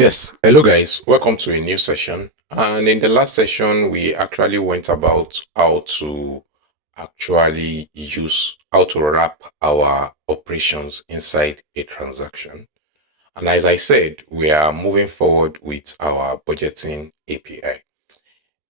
Yes, hello guys, welcome to a new session. And in the last session, we actually went about how to how to wrap our operations inside a transaction. And as I said, we are moving forward with our budgeting API.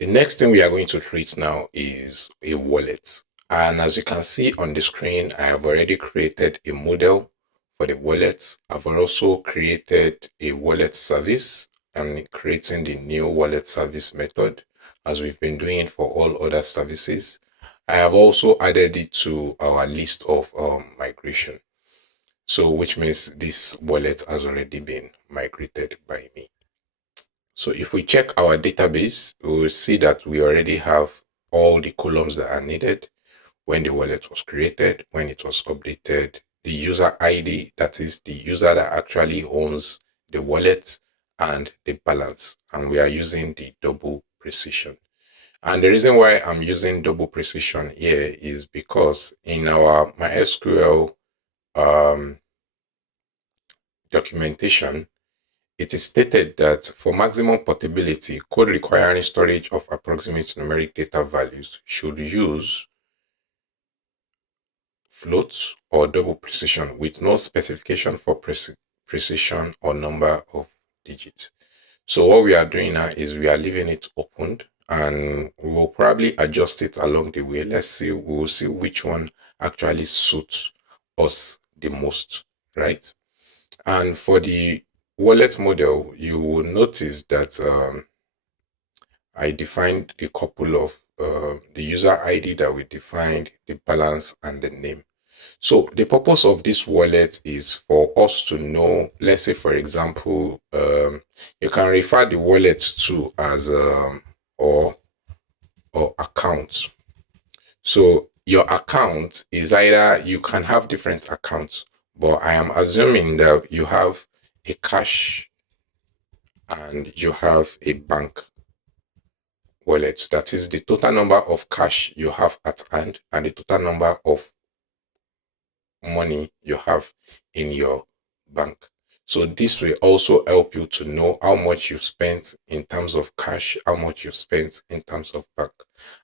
The next thing we are going to treat now is a wallet. And as you can see on the screen, I have already created a model for the wallet. I've also created a wallet service and creating the new wallet service method as we've been doing for all other services. I have also added it to our list of migration. So which means this wallet has already been migrated by me. So if we check our database, we will see that we already have all the columns that are needed when the wallet was created, when it was updated, the user ID, that is the user that actually owns the wallet, and the balance. And we are using the double precision. And the reason why I'm using double precision here is because in our MySQL um, documentation, it is stated that for maximum portability, code requiring storage of approximate numeric data values should use floats or double precision with no specification for precision or number of digits. So what we are doing now is we are leaving it opened and we will probably adjust it along the way. Let's see, we will see which one actually suits us the most, right? And for the wallet model, you will notice that I defined a couple of the user ID that we defined, the balance, and the name. So the purpose of this wallet is for us to know, let's say, for example, you can refer the wallet to as or account. So your account is either you can have different accounts, but I am assuming that you have a cash and you have a bank wallet. That is the total number of cash you have at hand and the total number of money you have in your bank. So this will also help you to know how much you've spent in terms of cash, how much you've spent in terms of bank.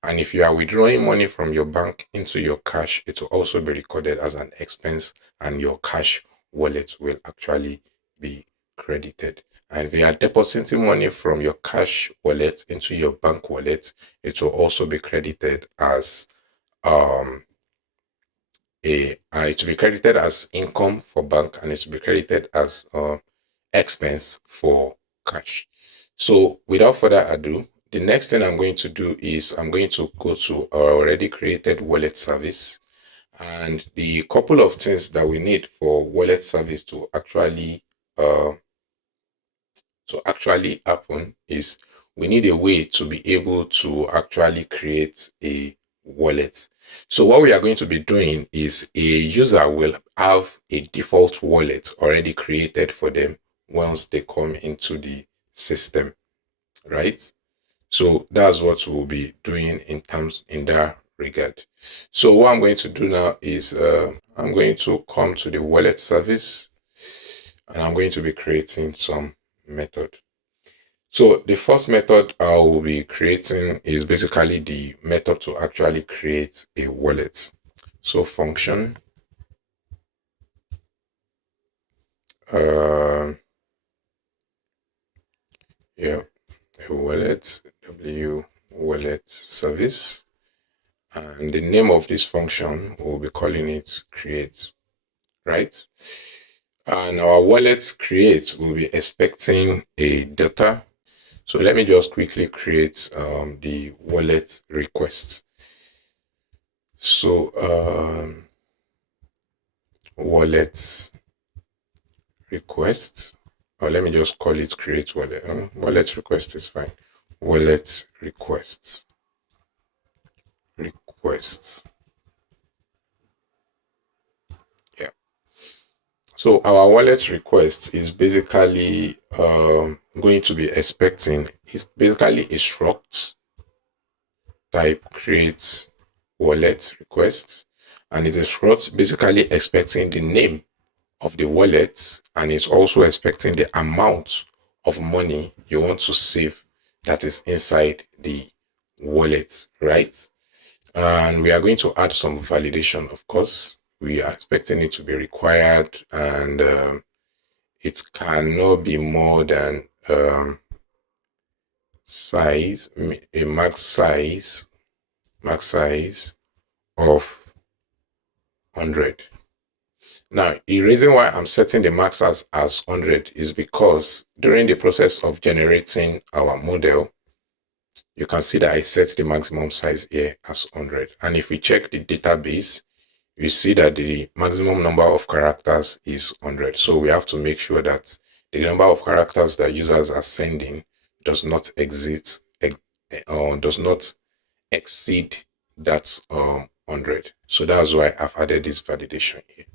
And if you are withdrawing money from your bank into your cash, it will also be recorded as an expense and your cash wallet will actually be credited. And if you are depositing money from your cash wallet into your bank wallet, it will also be credited as um it will be credited as income for bank and it will be credited as expense for cash. So without further ado, the next thing I'm going to do is I'm going to go to our already created wallet service, and the couple of things that we need for wallet service uh, to actually happen is we need a way to be able to actually create a wallet. So what we are going to be doing is a user will have a default wallet already created for them once they come into the system, right? So that's what we'll be doing in that regard. So what I'm going to do now is I'm going to come to the wallet service and I'm going to be creating some method. So the first method I will be creating is basically the method to actually create a wallet. So function, uh, yeah, a wallet, w wallet service, and the name of this function we'll be calling it create, right? And our wallet create will be expecting a data. So let me just quickly create the wallet request. So wallet request, or let me just call it create wallet. Wallet request is fine. Wallet request. Yeah. So our wallet request is basically going to be expecting. It's basically a struct type create wallet request, and it is struct basically expecting the name of the wallet, and it's also expecting the amount of money you want to save that is inside the wallet, right? And we are going to add some validation, of course. We are expecting it to be required, and it cannot be more than size, a max size of 100. Now, the reason why I'm setting the max as 100 is because during the process of generating our model, you can see that I set the maximum size here as 100. And if we check the database, you see that the maximum number of characters is 100. So we have to make sure that the number of characters that users are sending does not does not exceed that 100. So that's why I've added this validation here.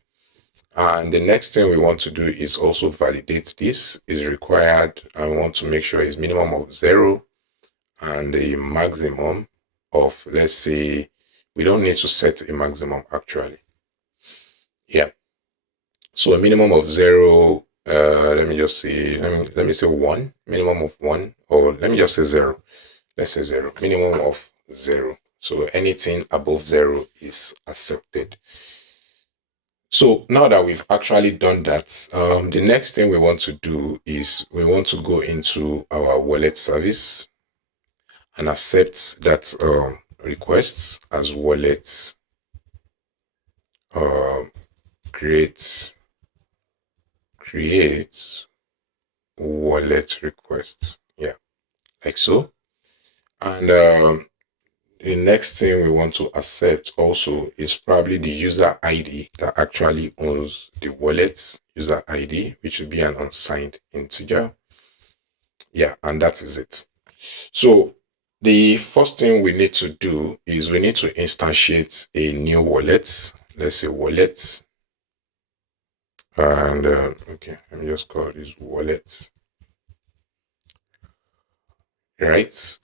And the next thing we want to do is also validate this is required, and we want to make sure it's minimum of 0 and a maximum of, let's say, we don't need to set a maximum actually. Yeah. So a minimum of 0, let me just see, let me say 1, minimum of 1, or let me just say 0. Let's say 0, minimum of 0. So anything above 0 is accepted. So now that we've actually done that, the next thing we want to do is we want to go into our wallet service and accept that request as wallet create wallet request. Yeah, like so. And the next thing we want to accept also is probably the user ID that actually owns the wallet's user ID, which would be an unsigned integer. Yeah, and that is it. So the first thing we need to do is we need to instantiate a new wallet. Let's say wallet. And okay, let me just call this wallet. Right.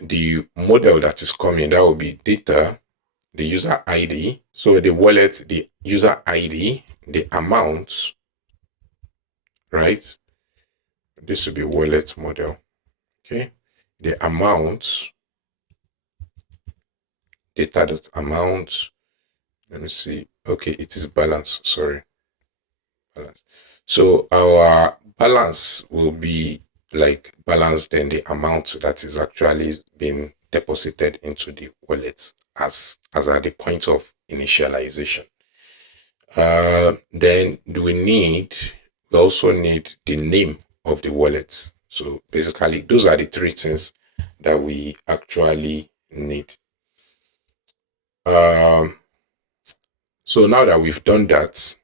The model that is coming, that will be data, the user ID. So the wallet, the user ID, the amount, right? This will be wallet model. Okay. The amount, data.amount. Let me see. Okay, it is balance. Sorry. Balance. So our balance will be like balance then the amount that is actually being deposited into the wallet as at the point of initialization. Then we also need the name of the wallet. So basically those are the three things that we actually need. So now that we've done that,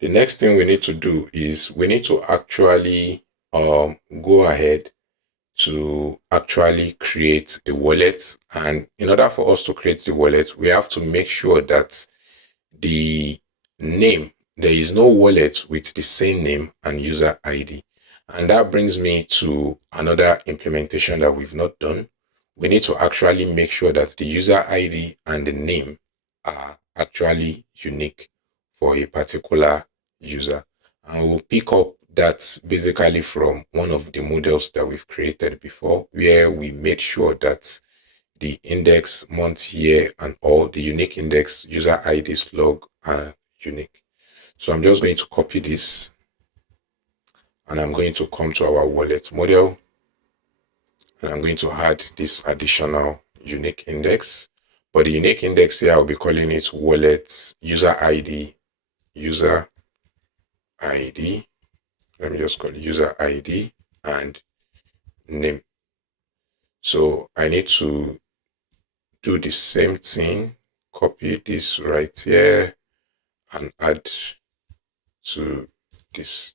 the next thing we need to do is we need to actually go ahead to actually create the wallet. And in order for us to create the wallet, we have to make sure that the name, there is no wallet with the same name and user ID. And that brings me to another implementation that we've not done. We need to actually make sure that the user ID and the name are actually unique for a particular user. And we'll pick up that basically from one of the models that we've created before, where we made sure that the index, month, year, and all the unique index, user IDs, log are unique. So I'm just going to copy this and I'm going to come to our wallet model and I'm going to add this additional unique index. But the unique index here, I'll be calling it wallet user ID. Let me just call it user ID and name. So I need to do the same thing, copy this right here and add to this.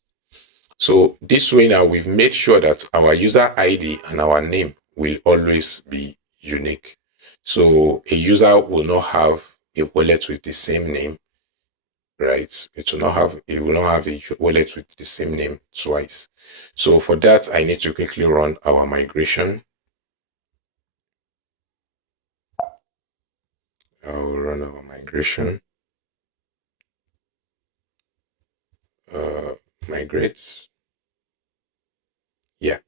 So this way now we've made sure that our user ID and our name will always be unique. So a user will not have a wallet with the same name, right? It will not have a wallet with the same name twice. So for that, I need to quickly run our migration. I'll run our migration. migrate. Yeah.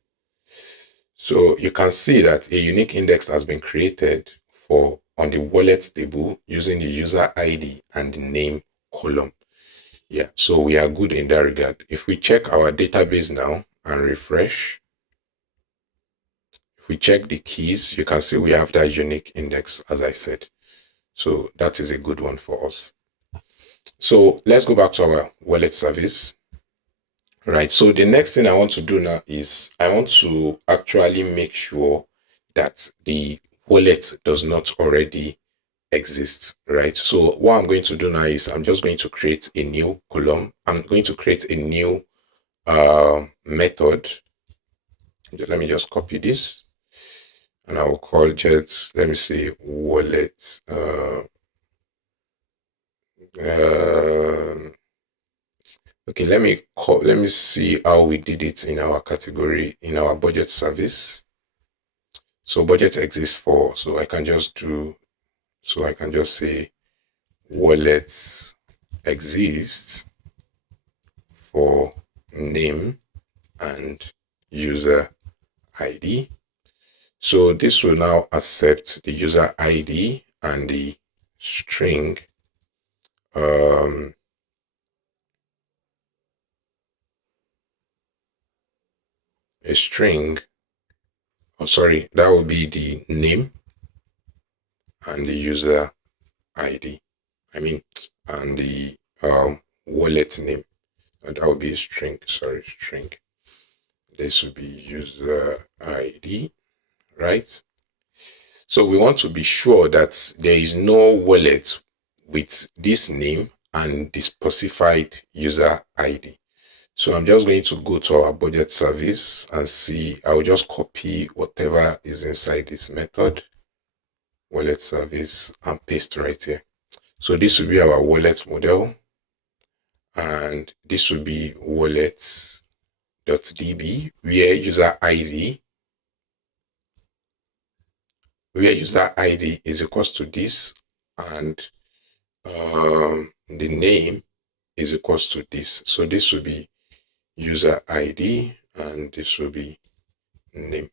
So you can see that a unique index has been created for on the wallet table using the user ID and the name column. Yeah, so we are good in that regard. If we check our database now and refresh, if we check the keys, you can see we have that unique index, as I said. So that is a good one for us. So let's go back to our wallet service. Right, so the next thing I want to do now is I want to actually make sure that the wallet does not already exist, right? So what I'm going to do now is I'm just going to create a new column. I'm going to create a new method. Let me just copy this and I will call it, let me see, wallet. Okay, let me see how we did it in our category, in our budget service. So budget exists for, so I can just say wallets exist for name and user ID. So this will now accept the user ID and the string a string, that will be the name and the user ID. And the wallet name. And that will be a string, string. This will be user ID, right? So we want to be sure that there is no wallet with this name and the specified user ID. So I'm just going to go to our budget service and see, I'll just copy whatever is inside this method, wallet service, and paste right here. So this will be our wallet model, and this will be wallets.db, where user ID is equals to this, and the name is equals to this. So this will be user ID and this will be name.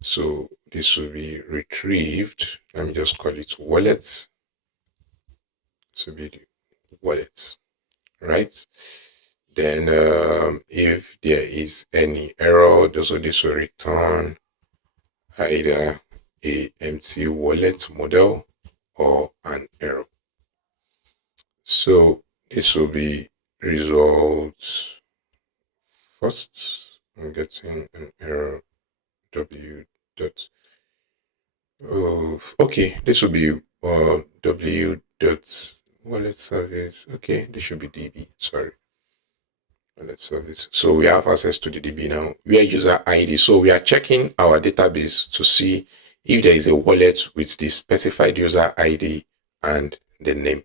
So this will be retrieved. Let me just call it wallet. This will be the wallet, right? Then if there is any error, this will return either a empty wallet model or an error. So this will be results first. I'm getting an error w dot. Oh, okay, this will be w dot wallet service. Okay, this should be db. Sorry, wallet service. So we have access to the db now. We are user ID. So we are checking our database to see if there is a wallet with the specified user ID and the name,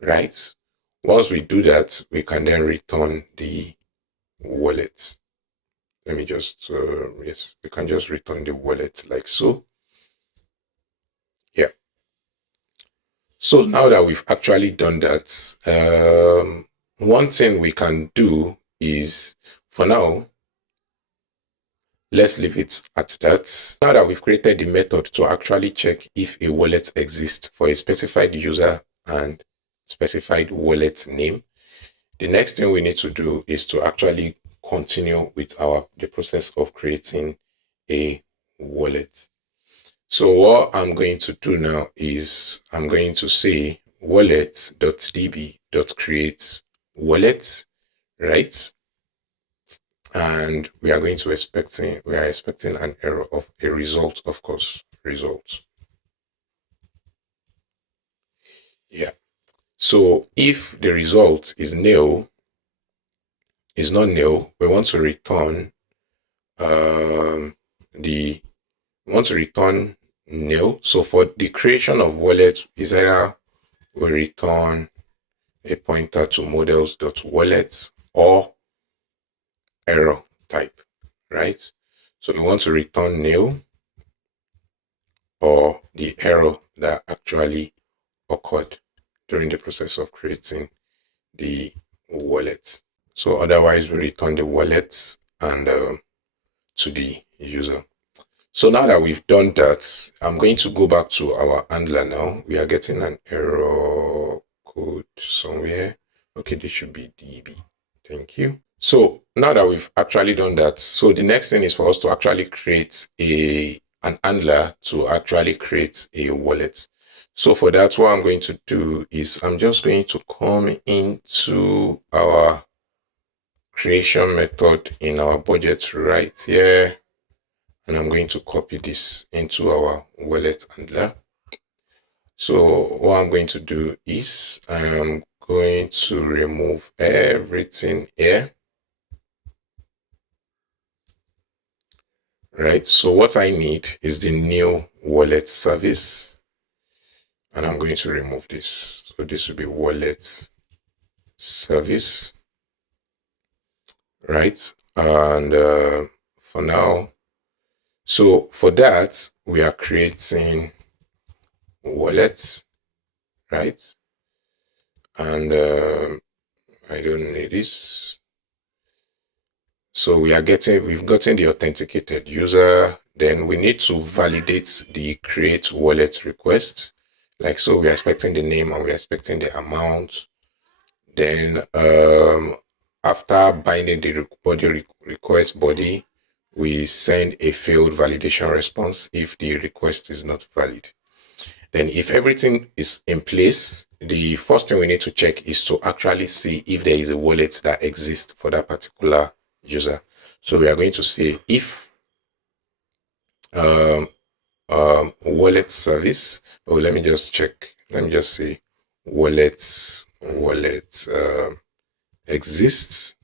right? Once we do that, we can then return the wallet. Let me just, yes, we can just return the wallet like so. Yeah. So now that we've actually done that, one thing we can do is, for now, let's leave it at that. Now that we've created the method to actually check if a wallet exists for a specified user and specified wallet name, the next thing we need to do is to actually continue with the process of creating a wallet. So what I'm going to do now is I'm going to say wallet.db.create wallet, right? And we are expecting an error of a result, of course, result. Yeah. So if the result is nil, is not nil, we want to return nil. So for the creation of wallet is either we return a pointer to models.wallet or error type, right? So we want to return nil or the error that actually occurred during the process of creating the wallet. So otherwise we return the wallet and to the user. So now that we've done that, I'm going to go back to our handler now. We are getting an error code somewhere. Okay, this should be DB. Thank you. So now that we've actually done that, so the next thing is for us to actually create an handler to actually create a wallet. So for that, what I'm going to do is I'm just going to come into our creation method in our budget right here, and I'm going to copy this into our wallet handler. So what I'm going to do is I'm going to remove everything here. Right, so what I need is the new wallet service, and I'm going to remove this. So this will be wallet service, right? And for now, so for that, we are creating wallet, right? And I don't need this. So we've gotten the authenticated user. Then we need to validate the create wallet request. Like so, we're expecting the name and we're expecting the amount. Then after binding the body request body, we send a failed validation response if the request is not valid. Then if everything is in place, the first thing we need to check is to actually see if there is a wallet that exists for that particular user. So we are going to say if wallet service. Oh, let me just check. Let me just say wallet exists,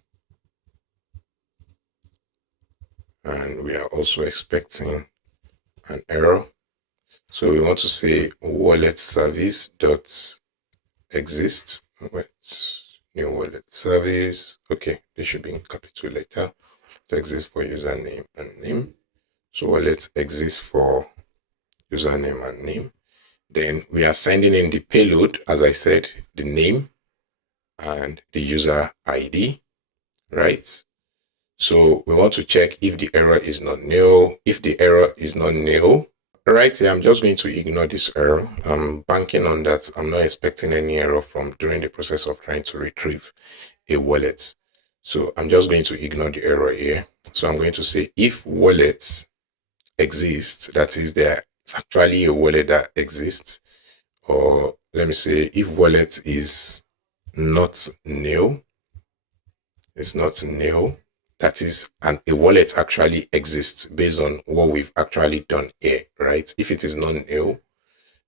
and we are also expecting an error. So we want to say wallet service dot exist. New wallet service. Okay, this should be in capital letter. It exists for username and name. So wallet exists for username and name. Then we are sending in the payload, as I said, the name and the user ID, right? So we want to check if the error is not nil. If the error is not nil, right here, I'm just going to ignore this error. I'm banking on that. I'm not expecting any error from during the process of trying to retrieve a wallet. So I'm just going to ignore the error here. So I'm going to say if wallet exists, that is there it's actually a wallet that exists, or let me say if wallet is not nil, it's not nil, that is a wallet actually exists based on what we've actually done here, right? If it is not nil,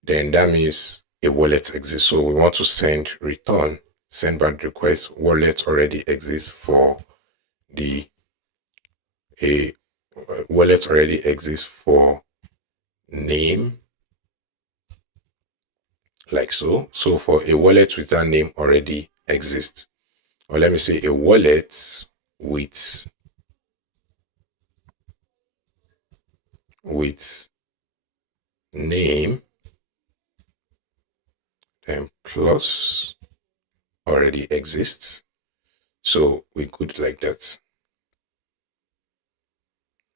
then that means a wallet exists. So we want to return send back request wallet already exists for a wallet already exists for name, like so. So for a wallet with that name already exists, or let me say a wallet with name then plus already exists. So we could like that.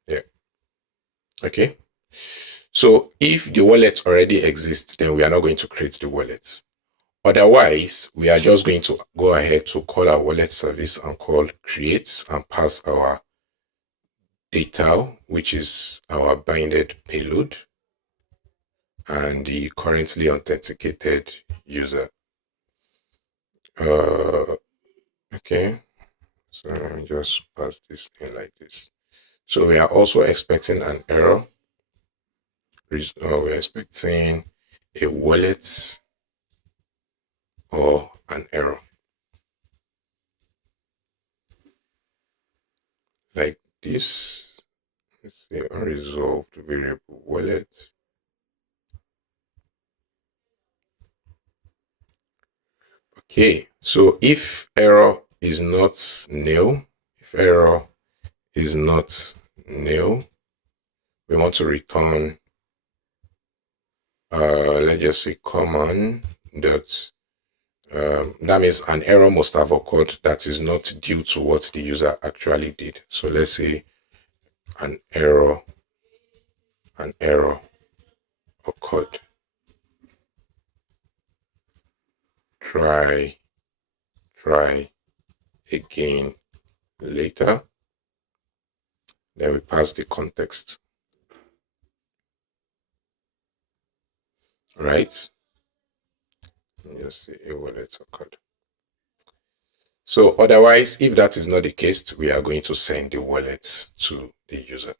Yeah. Okay. So if the wallet already exists, then we are not going to create the wallet. Otherwise, we are just going to go ahead to call our wallet service and call create and pass our data, which is our binded payload and the currently authenticated user. Okay, so let me just pass this in like this. So we are also expecting an error. We're expecting a wallet or an error. Like this. Let's see, unresolved variable wallet. Okay, so if error is not nil, we want to return, let's just say common dot that means an error must have occurred that is not due to what the user actually did. So let's say an error occurred. Try again later. Then we pass the context. Right? Just see a wallet occurred. So otherwise, if that is not the case, we are going to send the wallet to the user.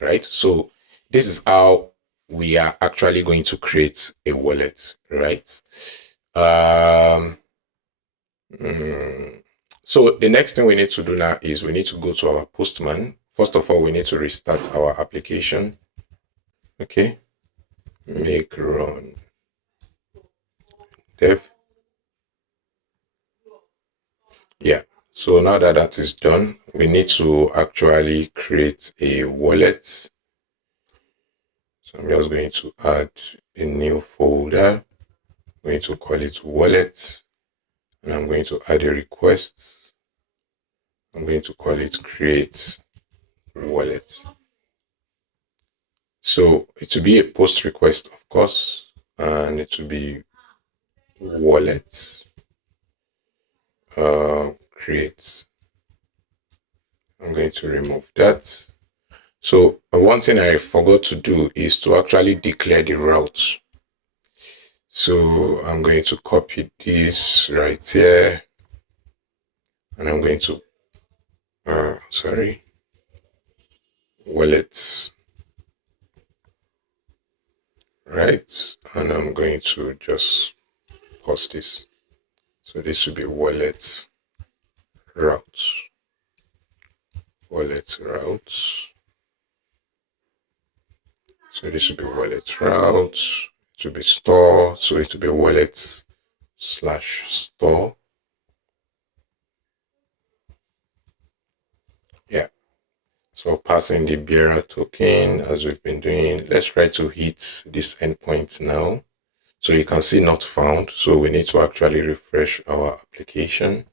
Right? So this is how we are actually going to create a wallet, right? So the next thing we need to do now is we need to go to our Postman. First of all, we need to restart our application. Okay. Make run dev. Yeah. So now that that is done, we need to actually create a wallet. So I'm just going to add a new folder. I'm going to call it wallet. And I'm going to add a request. I'm going to call it create wallet. So it will be a post request, of course, and it will be wallet create. I'm going to remove that. So one thing I forgot to do is to actually declare the route. So I'm going to copy this right here, and I'm going to wallet, right? And I'm going to just pause this. So this should be wallet routes. Wallet routes. So this should be wallet routes. It should be store. So it will be wallet/store. Yeah. So passing the bearer token as we've been doing. Let's try to hit this endpoint now. So you can see not found. So we need to actually refresh our application.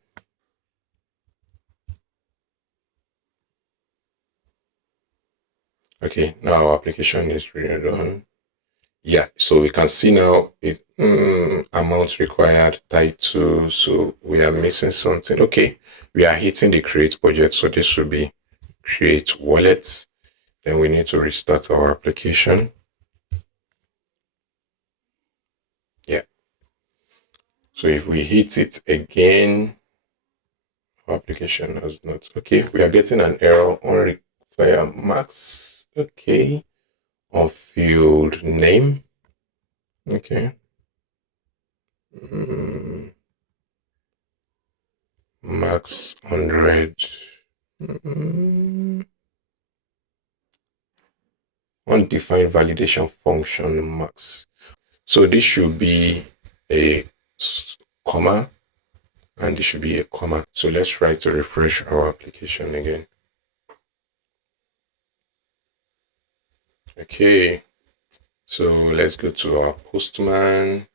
Okay, now our application is redone. Yeah, so we can see now it amount required title. So we are missing something. Okay, we are hitting the create budget. So this will be create wallet. Then we need to restart our application. Yeah. So if we hit it again, our application has not. Okay, we are getting an error on require max. Okay, on field name. Okay. Max 100. Undefined validation function max. So this should be a comma, and this should be a comma. So let's try to refresh our application again. Okay, so let's go to our Postman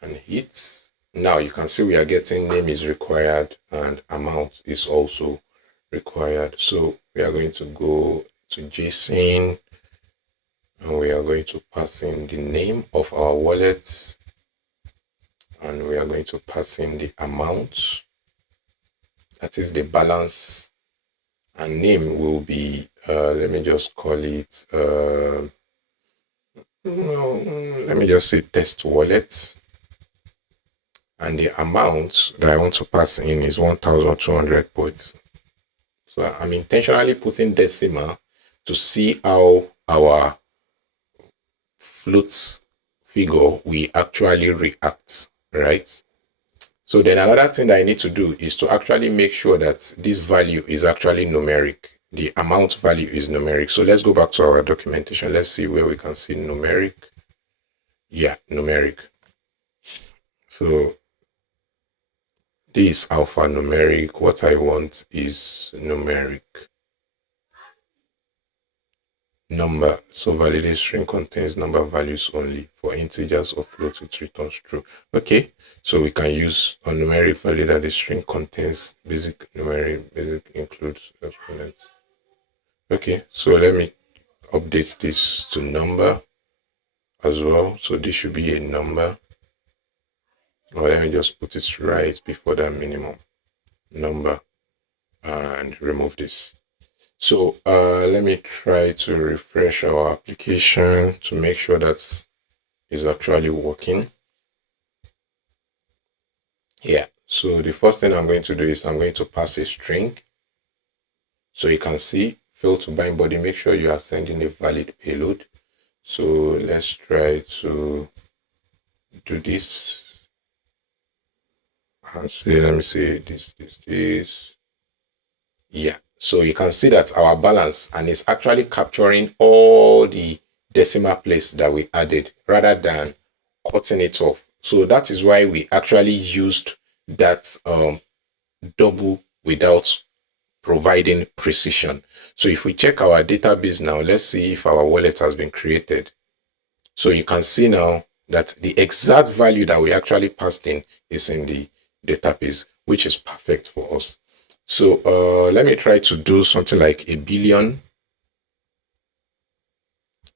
and hit. Now you can see we are getting name is required and amount is also required. So we are going to go to JSON and we are going to pass in the name of our wallet and we are going to pass in the amount, that is the balance, and name will be let me just call it let me just say test wallet, and the amount that I want to pass in is 1,200 points. So I'm intentionally putting decimal to see how our float figure we actually react, right? So then another thing that I need to do is to actually make sure that this value is actually numeric. The amount value is numeric. So let's go back to our documentation. Let's see where we can see numeric. Yeah, numeric. So this alphanumeric. What I want is numeric. number. So validate string contains number values only. For integers or floats, it returns true. Okay, so we can use a numeric value that the string contains basic numeric, basic includes exponents. Okay, so let me update this to number as well. So this should be a number. Or let me just put it right before that minimum number and remove this. So let me try to refresh our application to make sure that it's actually working. Yeah, so the first thing I'm going to do is I'm going to pass a string. So you can see fail to bind body, make sure you are sending a valid payload. So let's try to do this and see, let me see this. Yeah, so you can see that our balance, and it's actually capturing all the decimal place that we added rather than cutting it off. So that is why we actually used that double without providing precision. So if we check our database now, let's see if our wallet has been created. So you can see now that the exact value that we actually passed in is in the database, which is perfect for us. So let me try to do something like a billion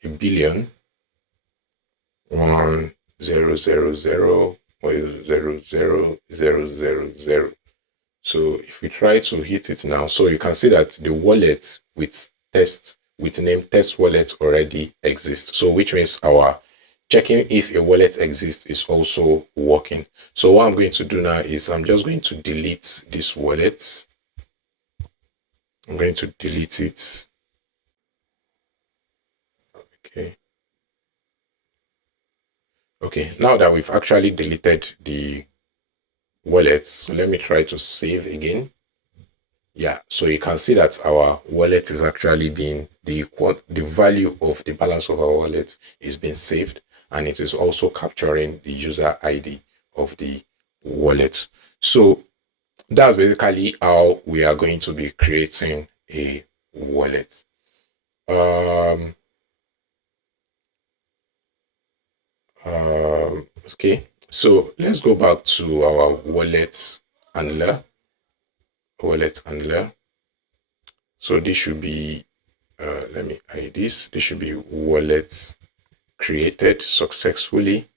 1,000,000,000,000. So if we try to hit it now, so you can see that the wallet with name test wallet already exists. So which means our checking if a wallet exists is also working. So what I'm going to do now is I'm just going to delete this wallet. I'm going to delete it. Okay, now that we've actually deleted the wallet, so let me try to save again. Yeah, so you can see that our wallet is actually being, the value of the balance of our wallet is being saved, and it is also capturing the user ID of the wallet. So that's basically how we are going to be creating a wallet. Okay, so let's go back to our wallet handler. So this should be, let me hide this. This should be wallet created successfully.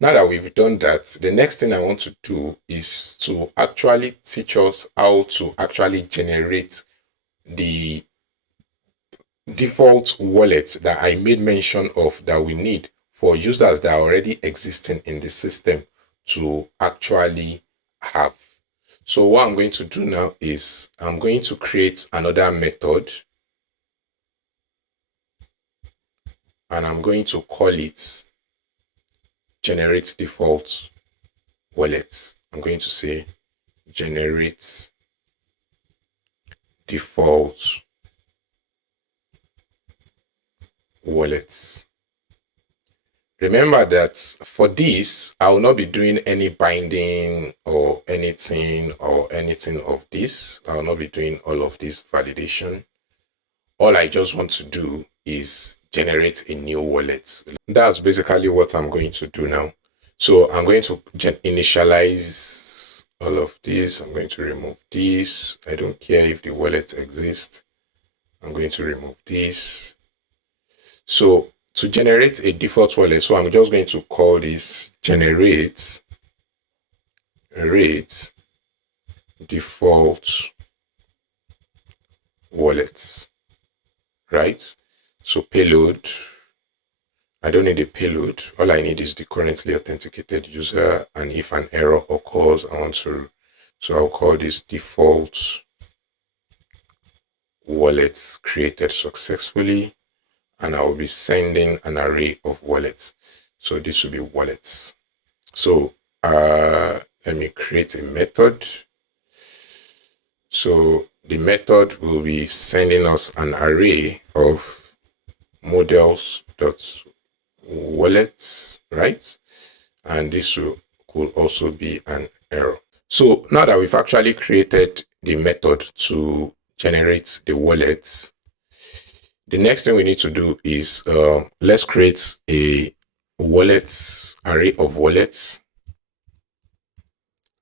Now that we've done that, the next thing I want to do is to actually teach us how to actually generate the default wallet that I made mention of that we need for users that are already existing in the system to actually have. So what I'm going to do now is I'm going to create another method, and I'm going to call it generate default wallet. I'm going to say generate default wallets. Remember that for this, I will not be doing any binding or anything of this. I will not be doing all of this validation. All I just want to do is generate a new wallet. That's basically what I'm going to do now. So I'm going to initialize all of this. I'm going to remove this. I don't care if the wallet exists. I'm going to remove this. So to generate a default wallet, so I'm just going to call this generate default wallets, right? So payload, I don't need a payload. All I need is the currently authenticated user, and if an error occurs, I want to, so I'll call this default wallets created successfully, and I will be sending an array of wallets. So this will be wallets. So let me create a method. So the method will be sending us an array of models.wallets, right? And this could also be an error. So now that we've actually created the method to generate the wallets, the next thing we need to do is let's create a wallets array of wallets.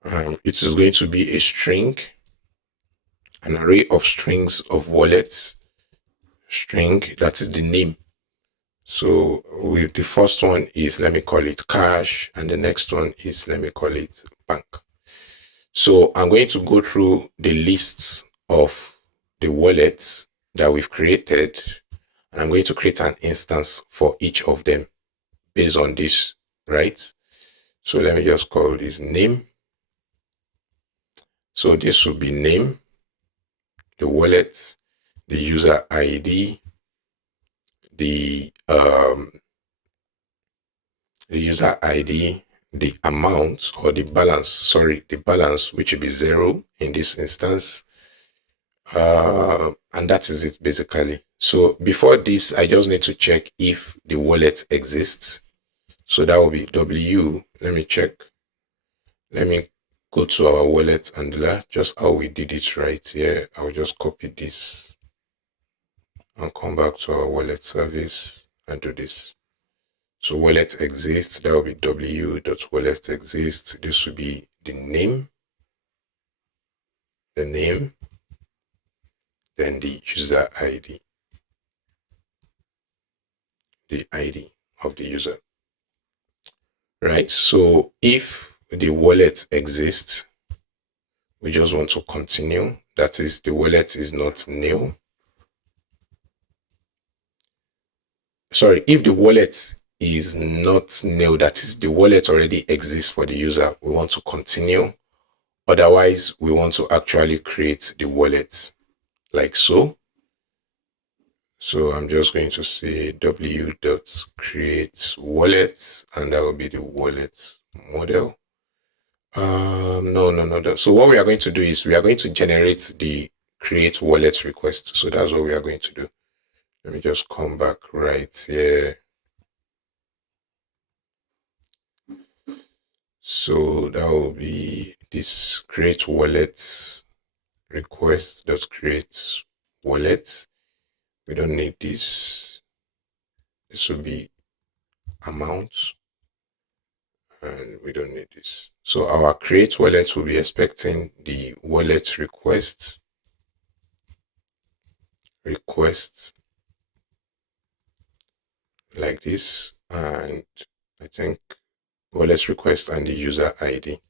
It is going to be a string, an array of strings of wallets, string, that is the name. So with the first one is, let me call it cash, and the next one is, let me call it bank. So I'm going to go through the lists of the wallets that we've created, and I'm going to create an instance for each of them based on this, right? So let me just call this name. So this will be name, the wallet, the user ID, the user ID, the amount or the balance, which will be 0 in this instance. And that is it basically. So before this, I just need to check if the wallet exists. So that will be W. Let me check. Let me go to our wallet handler, just how we did it right here. I'll just copy this and come back to our wallet service and do this. So wallet exists, that will be w.wallet exists. This will be the name, then the user ID, the ID of the user. Right, so if the wallet exists, we just want to continue. That is, the wallet is not new. Sorry, if the wallet is not new, that is, the wallet already exists for the user, we want to continue. Otherwise, we want to actually create the wallet like so. So I'm just going to say w.create wallet, and that will be the wallet model. No. So what we are going to do is we are going to generate the create wallet request. So that's what we are going to do. Let me just come back right here. So that will be this create wallet request dot create wallet. We don't need this. This will be amount, and we don't need this. So our create wallet will be expecting the wallet request like this, and I think wallet request and the user ID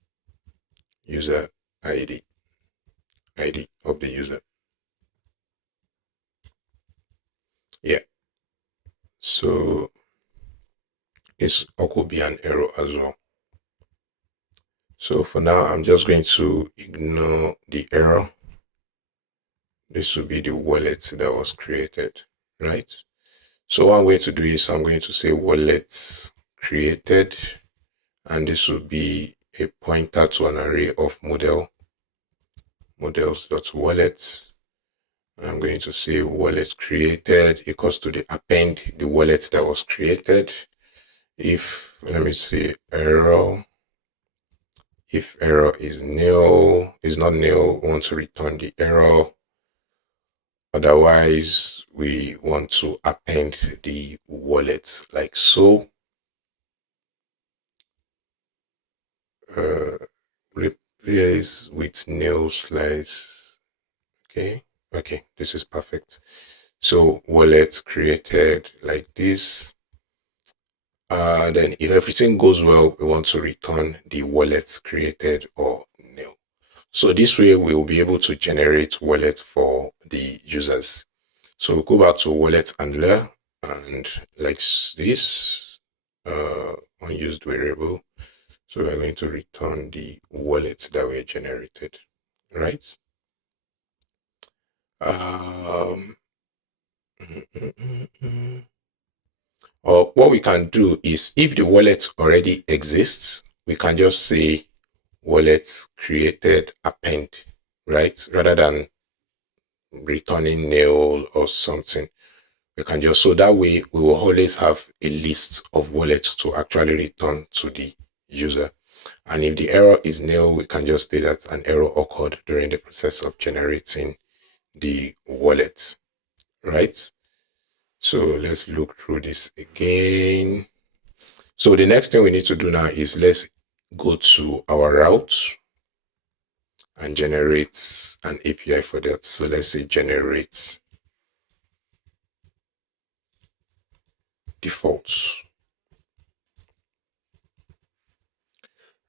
of the user. Yeah, so this could be an error as well. So for now, I'm just going to ignore the error. This will be the wallet that was created, right? So one way to do is I'm going to say wallet created, and this will be a pointer to an array of models.wallet. And I'm going to say wallet created equals to the append the wallet that was created. If, let me see, error, if error is not nil, we want to return the error. Otherwise, we want to append the wallet like so. Replace with nil slice. Okay, this is perfect. So wallet created like this. Then if everything goes well, we want to return the wallet created or nil. So this way we will be able to generate wallet for the users. So we'll go back to wallet handler, and like this, unused variable. So we're going to return the wallet that we generated, right? Or what we can do is, if the wallet already exists, we can just say wallet created append, right? Rather than returning nil or something. We can just, so that way we will always have a list of wallets to actually return to the user. And if the error is nil, we can just say that an error occurred during the process of generating the wallet, right? So let's look through this again. So the next thing we need to do now is let's go to our route and generate an API for that. So let's say generate defaults.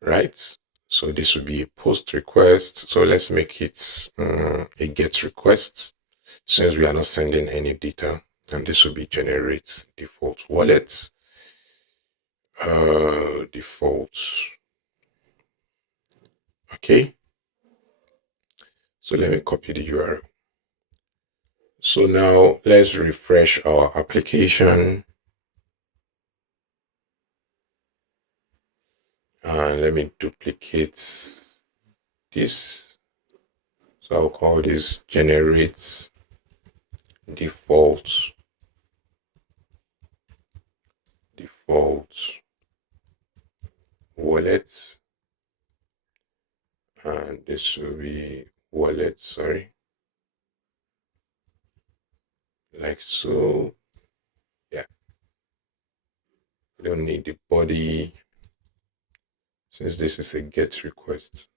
Right? So this will be a post request. So let's make it a get request since we are not sending any data. And this will be generate default wallets. Defaults. Okay. So let me copy the URL. So now let's refresh our application. And let me duplicate this. So I'll call this generate default wallet, and this will be wallet, sorry, like so. Yeah, we don't need the body since this is a get request,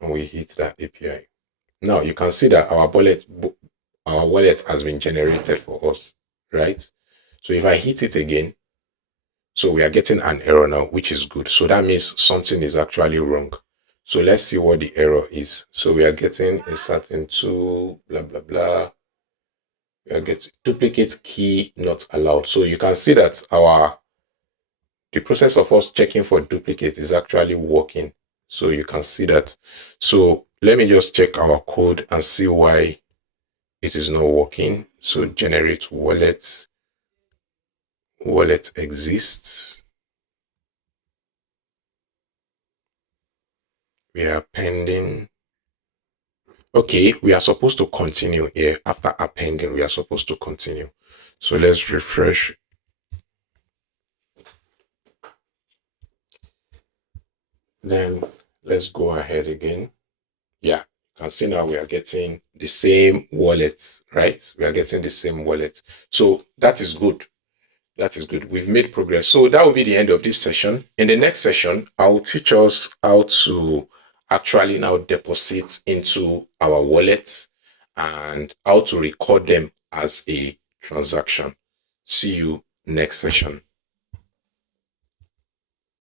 and we hit that API. Now you can see that our wallet has been generated for us, right? So if I hit it again, so we are getting an error now, which is good. So that means something is actually wrong. So let's see what the error is. So we are getting a certain tool, blah, blah, blah. We are getting duplicate key not allowed. So you can see that the process of us checking for duplicate is actually working. So you can see that. So let me just check our code and see why it is not working. So generate wallet exists. We are pending. Okay, we are supposed to continue here. After appending, we are supposed to continue. So let's refresh. Then let's go ahead again. Yeah, you can see now we are getting the same wallet, right? We are getting the same wallet. So that is good. That is good. We've made progress. So that will be the end of this session. In the next session, I will teach us how to actually now deposit into our wallets and how to record them as a transaction. See you next session.